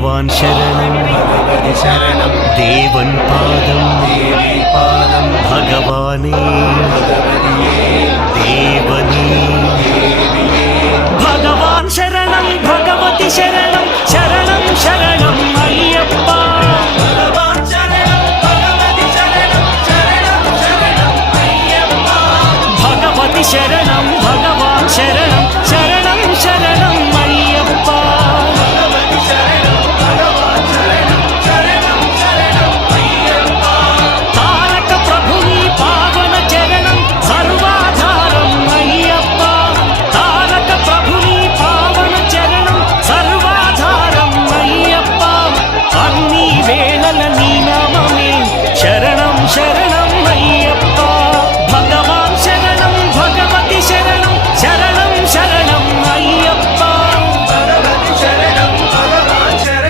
भगवान् शरणं भगवति शरणं देवन् पादं देवी पादं भगवाने देवनी भगवान् शरणं भगवति शरणं